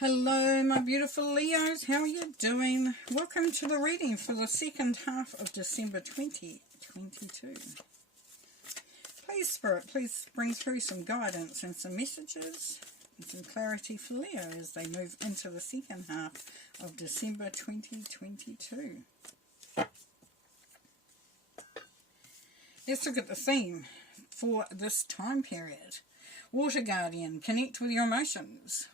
Hello my beautiful Leos, how are you doing? Welcome to the reading for the second half of December 2022. Please Spirit, please bring through some guidance and some messages and some clarity for Leo as they move into the second half of December 2022. Let's look at the theme for this time period. Water Guardian, connect with your emotions.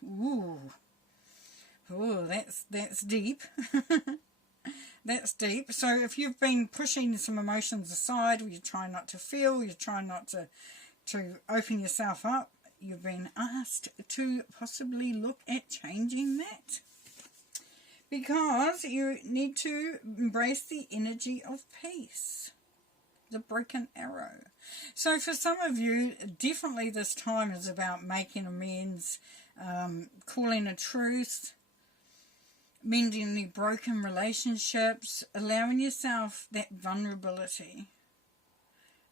Oh, that's deep. That's deep. So if you've been pushing some emotions aside, or you're trying not to feel, you're trying not to open yourself up, you've been asked to possibly look at changing that. Because you need to embrace the energy of peace. The broken arrow. So for some of you, definitely this time is about making amends, calling a truce, mending the broken relationships, allowing yourself that vulnerability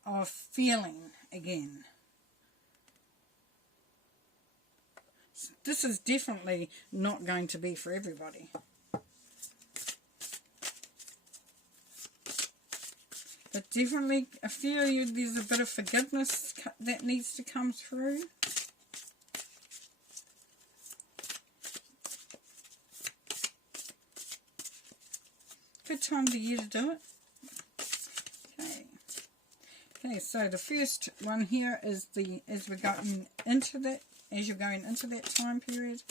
of feeling again. This is definitely not going to be for everybody. But definitely, I feel there's a bit of forgiveness that needs to come through. Good time of the year to do it. Okay, so the first one here is as you're going into that time period.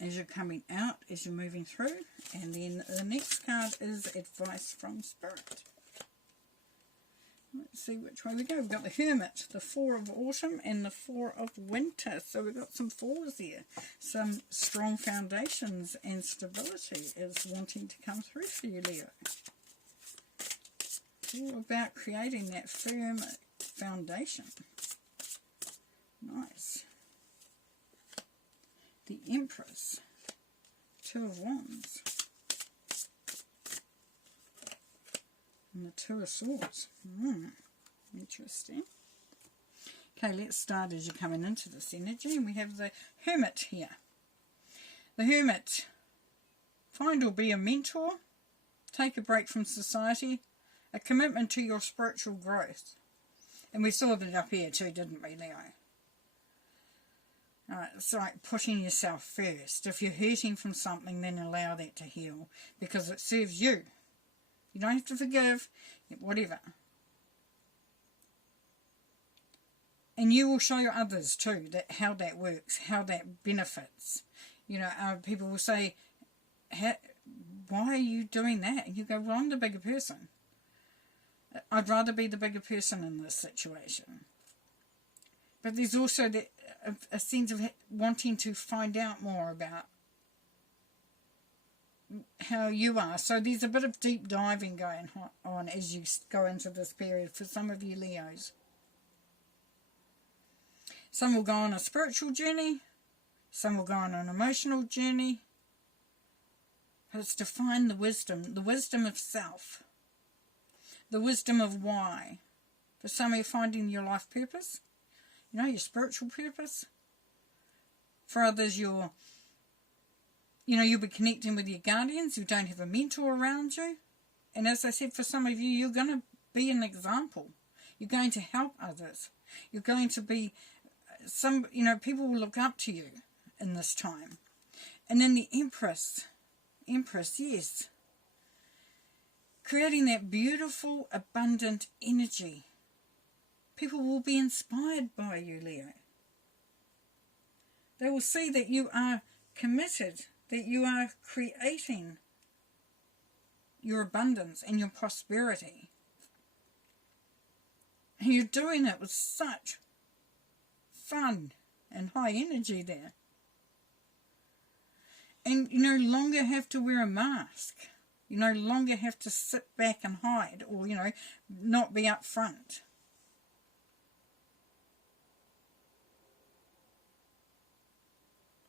As you're coming out, as you're moving through, and then the next card is advice from Spirit. Let's see which way we go. We've got the Hermit, the Four of Autumn, and the Four of Winter. So we've got some fours there. Some strong foundations and stability is wanting to come through for you, Leo. It's all about creating that firm foundation. Nice. The Empress, Two of Wands, and the Two of Swords. Interesting. Okay, let's start as you're coming into this energy. And we have the Hermit here. The Hermit, find or be a mentor, take a break from society, a commitment to your spiritual growth. And we saw that up here too, didn't we, Leo? It's like pushing yourself first. If you're hurting from something, then allow that to heal because it serves you. You don't have to forgive, whatever. And you will show others too that how that works, how that benefits. You know, people will say, why are you doing that? And you go, well, I'm the bigger person. I'd rather be the bigger person in this situation. But there's also a sense of wanting to find out more about how you are. So there's a bit of deep diving going on as you go into this period for some of you Leos. Some will go on a spiritual journey. Some will go on an emotional journey. But it's to find the wisdom of self. The wisdom of why. For some of you, finding your life purpose. You know, your spiritual purpose. For others, you'll be connecting with your guardians. You don't have a mentor around you. And as I said, for some of you, you're going to be an example. You're going to help others. You're going to be people will look up to you in this time. And then the Empress, yes. Creating that beautiful, abundant energy. People will be inspired by you, Leo. They will see that you are committed, that you are creating your abundance and your prosperity. And you're doing it with such fun and high energy there. And you no longer have to wear a mask. You no longer have to sit back and hide or, not be up front.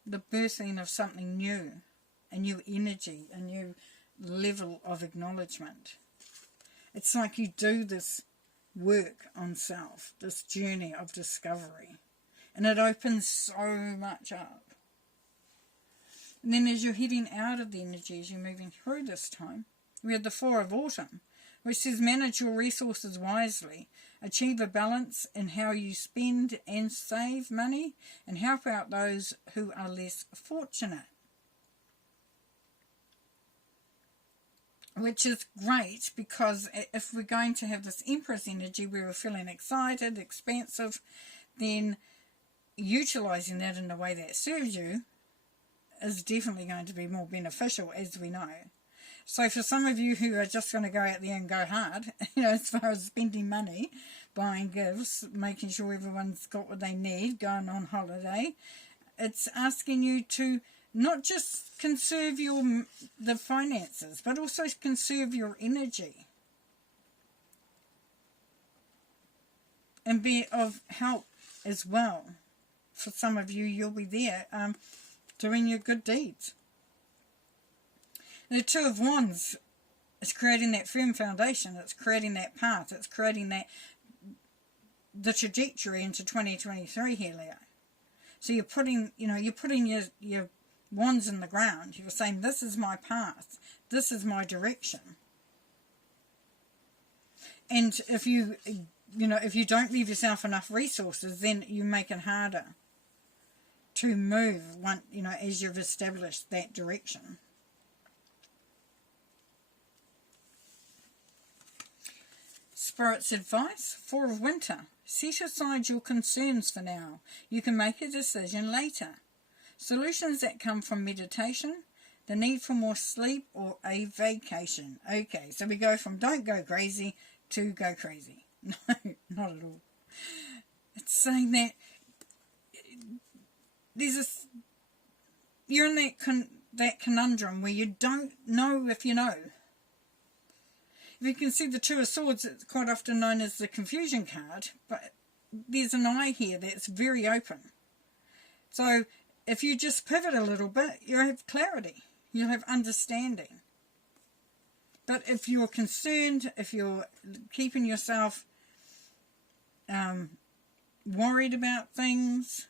The birthing of something new, a new energy, a new level of acknowledgement. It's like you do this work on self, this journey of discovery, and it opens so much up. And then as you're heading out of the energy, as you're moving through this time, we have the Four of Autumn, which says manage your resources wisely, achieve a balance in how you spend and save money, and help out those who are less fortunate. Which is great, because if we're going to have this Empress energy where we're feeling excited, expansive, then utilising that in a way that serves you is definitely going to be more beneficial, as we know. So for some of you who are just going to go out there and go hard, as far as spending money, buying gifts, making sure everyone's got what they need, going on holiday, it's asking you to not just conserve the finances, but also conserve your energy. And be of help as well. For some of you, you'll be there doing your good deeds. The Two of Wands is creating that firm foundation. It's creating that path. It's creating the trajectory into 2023 here, Leo. So you're putting your wands in the ground. You're saying, this is my path. This is my direction. And if you don't leave yourself enough resources, then you make it harder to move as you've established that direction. Spirit's advice, Four of Winter. Set aside your concerns for now. You can make a decision later. Solutions that come from meditation, the need for more sleep, or a vacation. Okay, so we go from don't go crazy to go crazy. No, not at all. It's saying that you're in that conundrum where you don't know if you know. If you can see the Two of Swords, it's quite often known as the confusion card, but there's an eye here that's very open. So if you just pivot a little bit, you'll have clarity, you'll have understanding. But if you're concerned, if you're keeping yourself worried about things,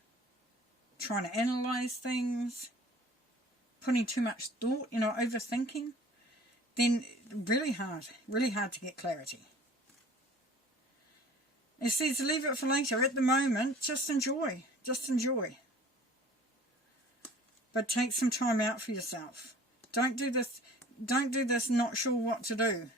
trying to analyse things, putting too much thought, overthinking, then really hard to get clarity. It says leave it for later. At the moment, just enjoy. But take some time out for yourself. Don't do this not sure what to do.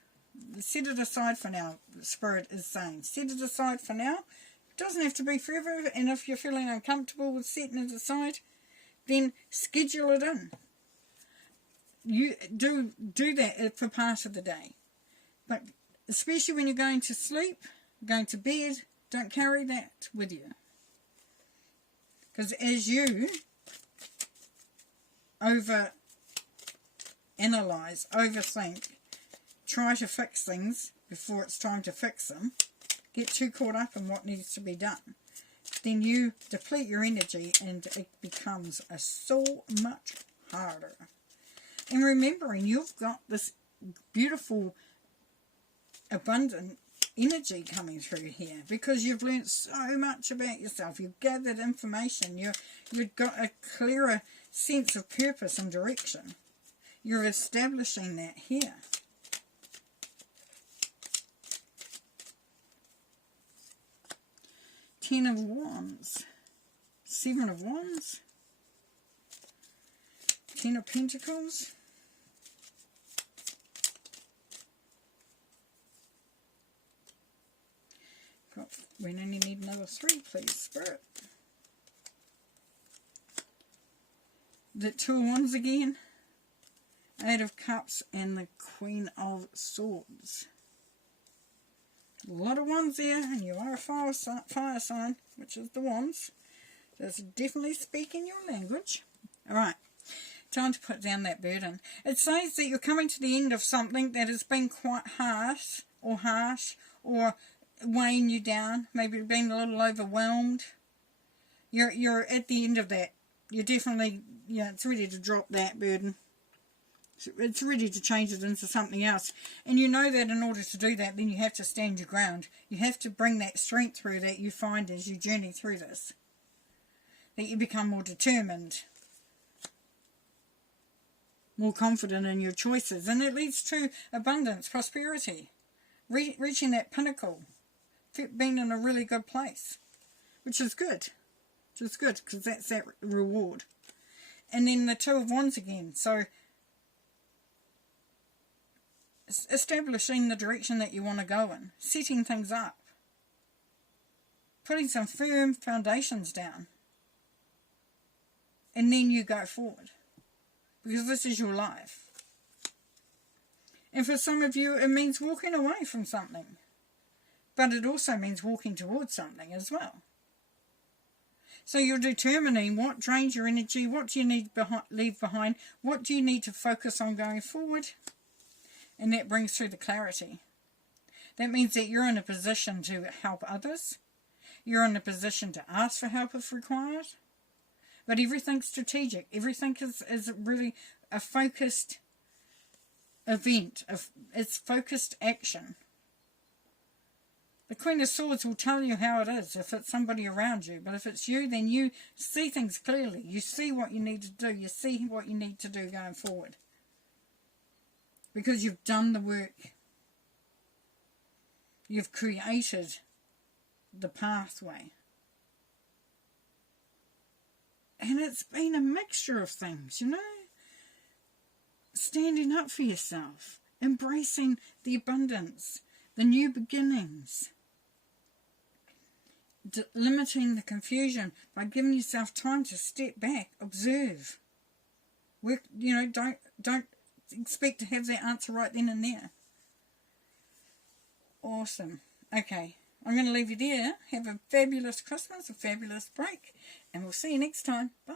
Set it aside for now, the Spirit is saying. Set it aside for now. It doesn't have to be forever, and if you're feeling uncomfortable with setting it aside, then schedule it in. You do that for part of the day. But especially when you're going to sleep, going to bed, don't carry that with you. Because as you overanalyze, overthink, try to fix things before it's time to fix them, get too caught up in what needs to be done, then you deplete your energy and it becomes so much harder. And remembering you've got this beautiful, abundant energy coming through here because you've learnt so much about yourself. You've gathered information. You've got a clearer sense of purpose and direction. You're establishing that here. Ten of Wands. Seven of Wands. Ten of Pentacles. We only need another three, please, Spirit. The Two of Wands again. Eight of Cups and the Queen of Swords. A lot of wands there, and you are a fire sign, which is the wands. So it's definitely speaking your language. Alright, time to put down that burden. It says that you're coming to the end of something that has been quite harsh or weighing you down, maybe being a little overwhelmed. You're at the end of that. You're definitely, it's ready to drop that burden. It's ready to change it into something else. And you know that in order to do that, then you have to stand your ground. You have to bring that strength through that you find as you journey through this. That you become more determined, more confident in your choices. And it leads to abundance, prosperity, reaching that pinnacle, being in a really good place, which is good. Which is good, because that's that reward. And then the Two of Wands again. So establishing the direction that you want to go in, setting things up, putting some firm foundations down, and then you go forward, because this is your life. And for some of you, it means walking away from something, but it also means walking towards something as well. So you're determining what drains your energy, what do you need to leave behind, what do you need to focus on going forward. And that brings through the clarity. That means that you're in a position to help others. You're in a position to ask for help if required. But everything's strategic. Everything is really a focused event. It's focused action. The Queen of Swords will tell you how it is if it's somebody around you. But if it's you, then you see things clearly. You see what you need to do. You see what you need to do going forward. Because you've done the work. You've created the pathway. And it's been a mixture of things, you know. Standing up for yourself. Embracing the abundance. The new beginnings. Limiting the confusion by giving yourself time to step back. Observe. Work, you know, don't expect to have that answer right then and there. Awesome. Okay, I'm going to leave you there. Have a fabulous Christmas, a fabulous break, and we'll see you next time. Bye.